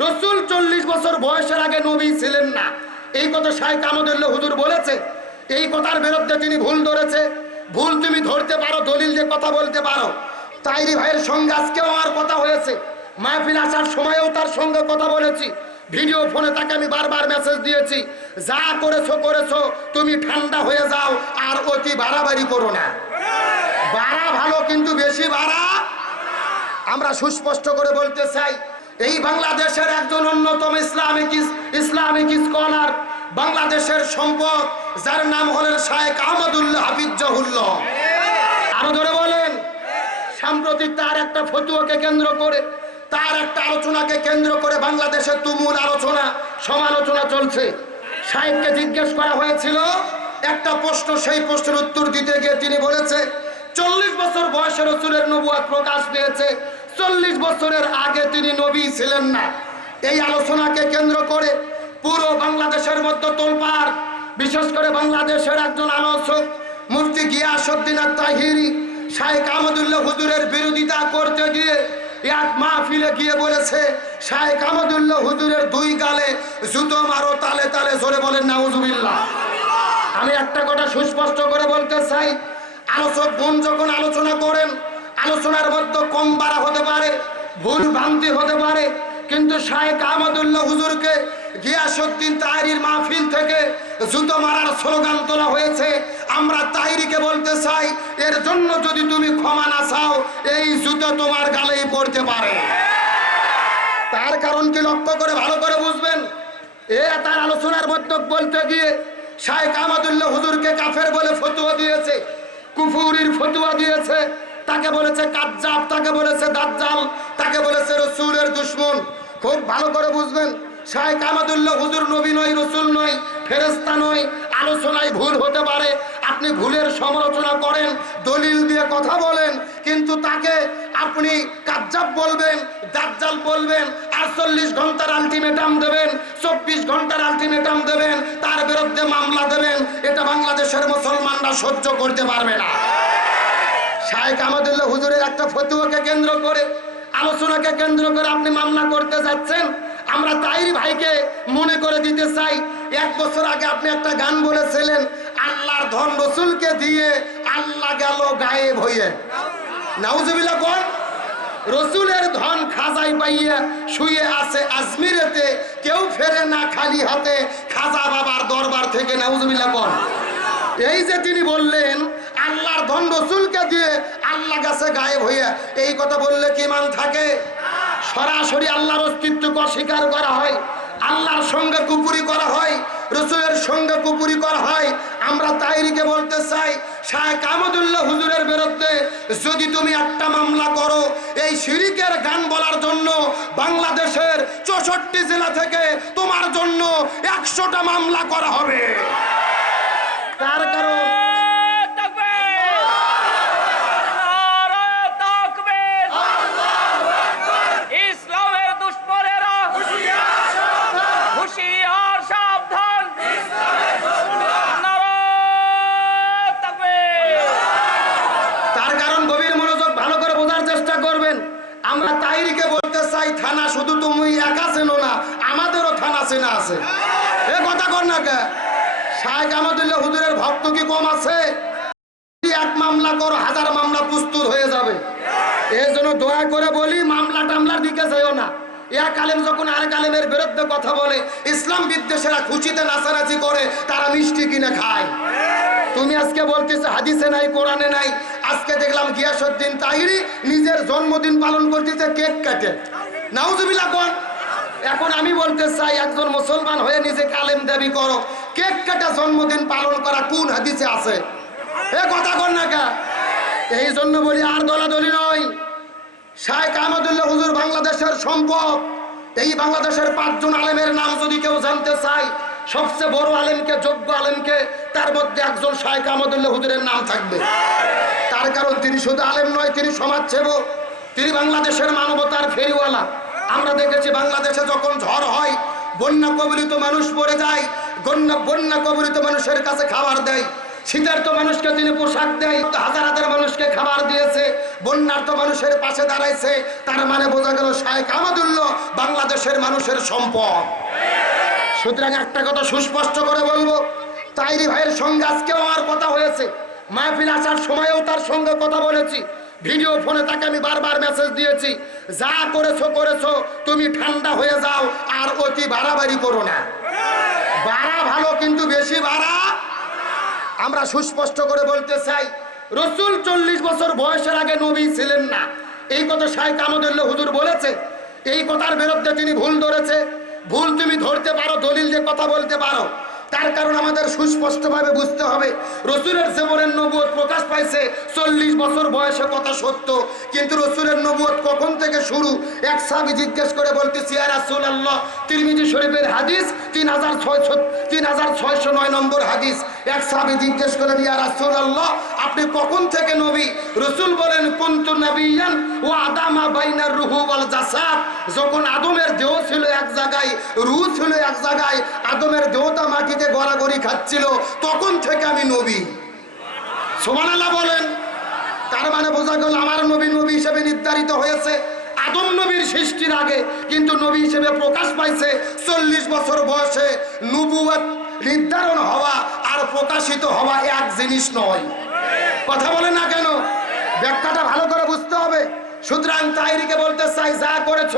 রসুল চল্লিশ বছর বয়সের আগে নবী ছিলেন না। এই কথা শাহেখ আমদুল্লাহ হুজুর বলেছে। এই কথার বিরুদ্ধে তিনি ভুল ধরেছে। ভুল তুমি ধরতে পারো, দলিল দিয়ে কথা বলতে পারো। তাইরি ভাইয়ের সঙ্গে আজকেও আমার কথা হয়েছে। মাহফিল আসার সময়েও তার সঙ্গে কথা বলেছি। ভিডিও ফোনে তাকে আমি বারবার মেসেজ দিয়েছি। যা করেছ করেছ, তুমি ঠান্ডা হয়ে যাও, আর অতি বাড়াবাড়ি করো না। বাড়া ভালো, কিন্তু বেশি বাড়া আমরা সুস্পষ্ট করে বলতে চাই এই বাংলাদেশের একজন অন্যতম ইসলামিক ইসলামিক স্কলার, বাংলাদেশের সম্পদ, যার নাম হলেন শায়েক আহমদুল্লাহ হাফিজ্জাহুল্লাহ। আরও ধরে বলেন, সাম্প্রতিক তার একটা ফতুয়াকে কেন্দ্র করে, তার একটা আলোচনাকে কেন্দ্র করে বাংলাদেশের তুমুল আলোচনা, সমালোচনা চলছে। সাহেবকে জিজ্ঞেস করা হয়েছিল, একটা প্রশ্ন, সেই প্রশ্নের উত্তর দিতে গিয়ে তিনি বলেছে, চল্লিশ বছর বয়সে রসুলের নবুয়াত প্রকাশ পেয়েছে চল্লিশ বছরের আগে তিনি নবী ছিলেন না। এই আলোচনাকে কেন্দ্র করে পুরো বাংলাদেশের মধ্যে তোলপাড়, বিশেষ করে বাংলাদেশের একজন আলোচক, মুফতি গিয়াসুদ্দিন তাহিরি শাহেক আহমদুল্লাহ হুজুরের বিরোধিতা করতে গিয়ে এক মাহফিলে গিয়ে বলেছে শাহেক আহমদুল্লাহ হুজুরের দুই গালে জুতো মারো, তালে তালে জোরে বলেন, নাউজুবিল্লাহ। আমি একটা কথা সুস্পষ্ট করে বলতে চাই, আলোচক বোন যখন আলোচনা করেন আলোচনার মধ্যে কম বাড়া হতে পারে, ভুল ভ্রান্তি হতে পারে, কিন্তু শাহেক আহমদুল্লাহ হুজুরকে গিয়াসুদ্দিন তাহিরির মাহফিল থেকে জুতো মারার স্লোগান তোলা হয়েছে। আমরা তাহিরিকে বলতে চাই, এর জন্য যদি তুমি ক্ষমা না চাও, এই জুতো তোমার গালেই পড়তে পারে। তার কারণ কি লক্ষ্য করে ভালো করে বুঝবেন? এ তার আলোচনার মধ্যে বলতে গিয়ে শাহেখ আহমদুল্লাহ হুজুরকে কাফের বলে ফতুয়া দিয়েছে, কুফুরির ফতুয়া দিয়েছে তাকে বলেছে কাজ্জাব, তাকে বলেছে দাজ্জাল, তাকে বলেছে রসুলের দুশ্মন। খুব ভালো করে বুঝবেন শাহেখ আহমদুল্লাহ হুজুর নবী নয়, রসুল নয় ফেরেস্তা নয়, আলোচনায় ভুল হতে পারে। আপনি ভুলের সমালোচনা করেন, দলিল দিয়ে কথা বলেন, কিন্তু তাকে আপনি কাজ্জাব বলবেন, দাজ্জাল বলবেন আটচল্লিশ ঘণ্টার আলটিমেটাম দেবেন, চব্বিশ ঘণ্টার আলটিমেটাম দেবেন, তার বিরুদ্ধে মামলা দেবেন, এটা বাংলাদেশের মুসলমানরা সহ্য করতে পারবে না। শাহেখ আহমদুল্লাহ হুজুরের একটা ফতুয়াকে কেন্দ্র করে, আলোচনাকে কেন্দ্র করে আপনি মামলা করতে যাচ্ছেন। আমরা তাইর ভাইকে মনে করে দিতে চাই, এক বছর আগে আপনি একটা গান বলেছিলেন, আল্লাহর ধন রসুলকে দিয়ে আল্লাহ গেল গায়েব হইয়ে। নাউজুবিল্লাহ কোন? রসুলের ধন খাজাই পাইয়া শুয়ে আছে আজমিরেতে, কেউ ফেরে না খালি হাতে, খাজা বাবার দরবার থেকে নাউজুবিল্লাহ কোন? এই যে তিনি বললেন আল্লাহর ধন রসুলকে দিয়ে আল্লাহ কাছে গায়েব হইয়া এই কথা বললে কি মান থাকে? সরাসরি আল্লাহর অস্তিত্বকে অস্বীকার করা হয়, আল্লাহর সঙ্গে কুপুরি করা হয়, রসুলের সঙ্গে কুপুরি করা হয়। আমরা তাইরিকে বলতে চাই শাহেখ আহমদুল্লাহ হুজুরের বিরুদ্ধে যদি তুমি একটা মামলা করো, এই শিরিকের গান বলার জন্য বাংলাদেশের চৌষট্টি জেলা থেকে তোমার জন্য একশোটা মামলা করা হবে। তার কারণ ইসলামের দুশ্মনেরা হুশিয়ার সাবধান নারায়ে তাকবীর তার কারণ গভীর মনোযোগ ভালো করে বোঝার চেষ্টা করবেন আমরা তাইরিকে বলতে চাই থানা শুধু তুমি একা চেনো না আমাদেরও থানা চেনা আছে এ কথা কর না কে ইসলাম বিদ্বেষেরা খুশিতে নাচানাচি করে, তারা মিষ্টি কিনে খায়। তুমি আজকে বলতেছো, হাদিসে নাই, কোরআনে নাই। আজকে দেখলাম গিয়াসুদ্দিন তাহিরি নিজের জন্মদিন পালন করতেছে, কেক কাটে। নাউজুবিল্লাহ, কোন? এখন আমি বলতে চাই, একজন মুসলমান হয়ে নিজেকে আলেম দাবি করো। কেক কাটা জন্মদিন পালন করা কোন হাদিসে আছে? এ কথা কর না কা এই জন্য বলি, আর দলাদলি নয়। শাহেখ আহমদুল্লাহ হুজুর বাংলাদেশের সম্পদ। এই বাংলাদেশের পাঁচজন আলেমের নাম যদি কেউ জানতে চায়, সবচেয়ে বড় আলেমকে, যোগ্য আলেমকে, তার মধ্যে একজন শাহেখ আহমদুল্লাহ হুজুরের নাম থাকবে। তার কারণ তিনি শুধু আলেম নয়, তিনি সমাজসেবক। তিনি বাংলাদেশের মানবতার ফেরিওয়ালা। আমরা দেখেছি বাংলাদেশে যখন ঝড় হয়, বন্যা কবলিত মানুষ পড়ে যায় বন্যা বন্যা কবলিত মানুষের কাছে খাবার দেয়। শীতের তো মানুষকে তিনি পোশাক দেয় হাজার হাজার মানুষকে খাবার দিয়েছে, বন্যার তো মানুষের পাশে দাঁড়াইছে, তার মানে বোঝা গেল শাহেখ আহমদুল্লাহ বাংলাদেশের মানুষের সম্পদ। সুতরাং একটা কথা সুস্পষ্ট করে বলব, তাইরি ভাইয়ের সঙ্গে আজকেও আমার কথা হয়েছে, মাহফিল আসার সময়ও তার সঙ্গে কথা বলেছি। ভিডিও ফোনে তাকে আমি বারবার মেসেজ দিয়েছি, যা করেছ করেছ, তুমি ঠান্ডা হয়ে যাও, আর অতি বাড়াবাড়ি করো না। বাড়া ভালো, কিন্তু বেশি বাড়া আমরা সুস্পষ্ট করে বলতে চাই, রসুল চল্লিশ বছর বয়সের আগে নবী ছিলেন না। এই কথা শাহেখ আমদুল্লাহ হুজুর বলেছে, এই কথার বিরুদ্ধে তিনি ভুল ধরেছে। ভুল তুমি ধরতে পারো, দলিল যে কথা বলতে পারো। তার কারণ আমাদের সুস্পষ্টভাবে বুঝতে হবে। রসুলের জীবনের নবুয়ত প্রকাশ পাইছে, চল্লিশ বছর বয়সে কথা সত্য। কিন্তু রসুলের নবুয়ত কখন থেকে শুরু? এক সাবি জিজ্ঞেস করে বলতেছি আর আল্লাহ তিরমিজি শরীফের হাদিস তিন হাজার ছয়শো, তিন হাজার ছয়শো নয় নম্বর হাদিস। এক সাবি জিজ্ঞেস করে ইয়া রাসুল আল্লাহ আপনি কখন থেকে নবী? রসুল বলেন, কুন্তু নবিয়ান ও আদামা বাইনার রুহু ওয়াল জাসাদ। যখন আদমের দেহ ছিল এক জায়গায়, রুহ ছিল এক জায়গায়, আদমের দেহটা মাটিতে গড়াগড়ি খাচ্ছিল, তখন থেকে আমি নবী। সোমানাল্লাহ বলেন। তার মানে বোঝা গেল আমার নবী নবী হিসেবে নির্ধারিত হয়েছে। আদম নবীর সৃষ্টির আগে কিন্তু নবী হিসেবে প্রকাশ পাইছে চল্লিশ বছর বয়সে। নবুয়াত নির্ধারণ হওয়া আর প্রকাশিত হওয়া এক জিনিস নয়। কথা বলে না কেন? ব্যাখ্যাটা ভালো করে বুঝতে হবে। সুতরাং তাইরিকে বলতে চাই, যা করেছ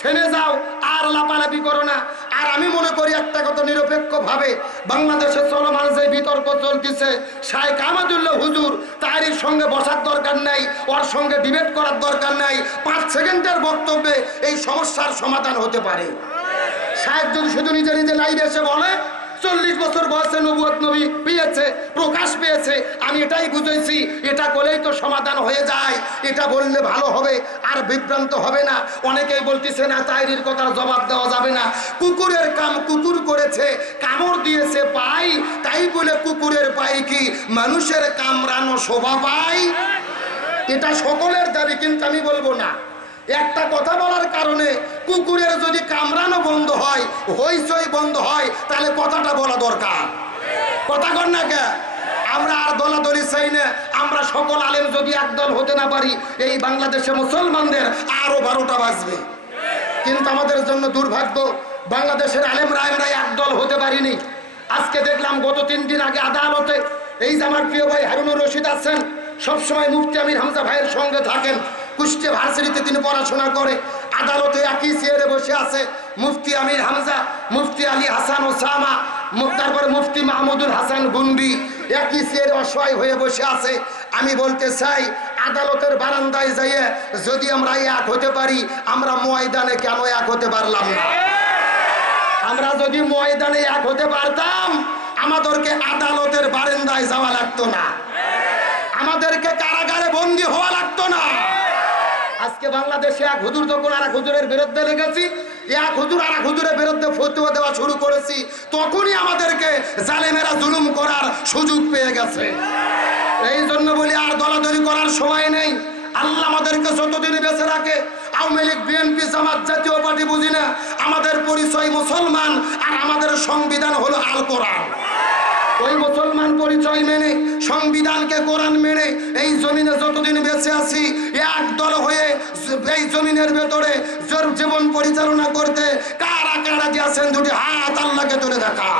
থেমে যাও, আর লাপালাপি করো না। আর আমি মনে করি একটা কথা নিরপেক্ষ ভাবে বাংলাদেশের চলমান যে বিতর্ক চলতেছে শাহেখ আহমদুল্লাহ হুজুর তাইরির সঙ্গে বসার দরকার নাই, ওর সঙ্গে ডিবেট করার দরকার নাই, পাঁচ সেকেন্ডের বক্তব্যে এই সমস্যার সমাধান হতে পারে। শাহেখ যদি শুধু নিজে নিজে লাইভে এসে বলে চল্লিশ বছর বয়সে নবুয়ত নবী পেয়েছে, প্রকাশ পেয়েছে। আমি এটাই বুঝেছি, এটা করলেই তো সমাধান হয়ে যায়। এটা বললে ভালো হবে, আর বিভ্রান্ত হবে না। অনেকেই বলতেছে, না, তাইরির কথার জবাব দেওয়া যাবে না। কুকুরের কাম কুকুর করেছে, কামড় দিয়েছে পাই তাই বলে কুকুরের পাই কি? মানুষের কামড়ানো শোভা পায়। এটা সকলের দাবি, কিন্তু আমি বলব না। একটা কথা বলার কারণে কুকুরের যদি কামড়ানো বন্ধ হয়, হইচই বন্ধ হয়, তাহলে কথাটা বলা দরকার। কথা কর না কে? আমরা আর দলাদলি চাই না। আমরা সকল আলেম যদি একদল হতে না পারি, এই বাংলাদেশে মুসলমানদের আরও বারোটা বাজবে। কিন্তু আমাদের জন্য দুর্ভাগ্য, বাংলাদেশের আলেম রায়মরা একদল হতে পারিনি। আজকে দেখলাম গত তিন দিন আগে আদালতে এই যে আমার প্রিয় ভাই হারুনুর রশিদ আছেন, সবসময় মুফতি আমির হামজা ভাইয়ের সঙ্গে থাকেন। কুষ্টিয়া ভার্সিটিতে তিনি পড়াশোনা করে। আদালতে একই চেয়ারে বসে আছে মুফতি আমির হামজা, মুফতি আলী হাসান ওসামা তারপরে মুফতি মাহমুদুল হাসান গুন্ডি একই চেয়ারে অসহায় হয়ে বসে আছে। আমি বলতে চাই, আদালতের বারান্দায় যাইয়ে যদি আমরা এক হতে পারি, আমরা ময়দানে কেন এক হতে পারলাম না? আমরা যদি ময়দানে এক হতে পারতাম, আমাদেরকে আদালতের বারান্দায় যাওয়া লাগতো না। আমাদেরকে কারাগারে বন্দি হওয়া লাগতো না। আজকে বাংলাদেশে এক হুজুর যখন আর এক হুজুরের বিরুদ্ধে লেগেছি, এক হুজুর আর এক হুজুরের বিরুদ্ধে ফতুয়া দেওয়া শুরু করেছি, তখনই আমাদেরকে জালেমেরা জুলুম করার সুযোগ পেয়ে গেছে। এই জন্য বলি, আর দলাদলি করার সময় নেই। আল্লাহ আমাদেরকে যতদিন বেঁচে রাখে, আওয়ামী লীগ, বিএনপি, জামাত, জাতীয় পার্টি বুঝি না, আমাদের পরিচয় মুসলমান আর আমাদের সংবিধান হলো আল কোরআন। ওই মুসলমান পরিচয় মেনে, সংবিধানকে কোরআন মেনে এই জমিনে যতদিন বেঁচে আছি একদল হয়ে এই জমিনের ভেতরে জীবন পরিচালনা করতে কারা কারা যে আছেন দুটি হাত আল্লাহকে তুলে দেখা